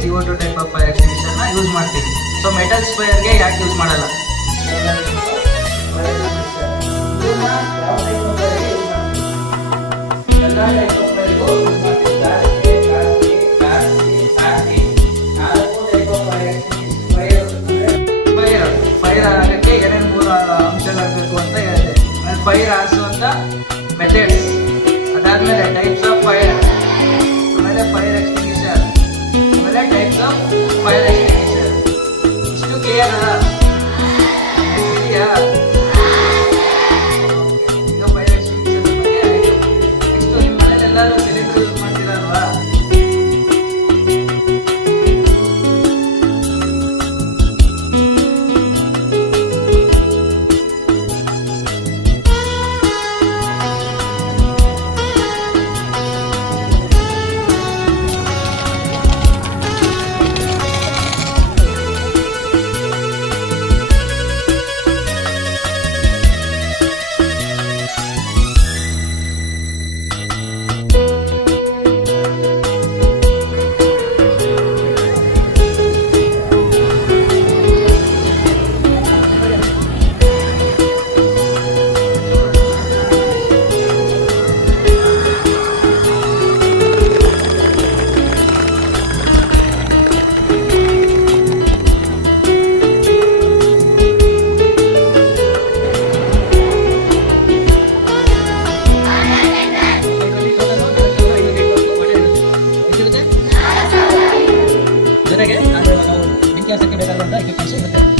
CO2 type of fire ಎಕ್ಸ್ಟಿಂಗ್ವಿಷರ್ನ use ಮಾಡ್ತೀವಿ. So metal ಸ್ಪ್ರೇಯರ್ಗೆ ಯಾಕೆ use ಮಾಡಲ್ಲ? ಫೈರ್ ಆಗಕ್ಕೆ ಏನೇನು 3 ಅಂಶಗಳಿರಬೇಕು ಅಂತ ಹೇಳಿದೆ. ಫೈರ್ ಆರಿಸುವಂಥ ಮೆಥಡ್ಸ್, ಅದಾದಮೇಲೆ ಟೈಪ್ಸ್ ಆಫ್ ಫೈರ್, ಆಮೇಲೆ ಫೈರ್ ಎಕ್ಸ್ಟಿಂಗ್ವಿಷರ್, ಆಮೇಲೆ ಟೈಪ್ಸ್ ಆಫ್ ಫೈರ್ ಎಕ್ಸ್ಟಿಂಗ್ವಿಷರ್. ಇಷ್ಟು ಕ್ಲಿಯರ್ ಇದೆಯಾ? ಈಗ ಫೈರ್ ಎಕ್ಸ್ಟಿಂಗ್ವಿಷರ್ ಬಗ್ಗೆ ಆಯಿತು. ನೆಕ್ಸ್ಟ್ ನಿಮ್ಮ ಮನೇಲಿ ಎಲ್ಲರೂ ಸಿಲಿಂಡರ್ ಯೂಸ್ ಮಾಡ್ತೀರಲ್ವಾ? ಜೊತೆಗೆ ನಾವು ಬೆಂಕಿ ಹಾಸಕ್ಕೆ ಬೇಕಾದಂಥ ಎಕ್ವಿಪ್ಮೆಂಟ್ಸ್ ಇರುತ್ತೆ.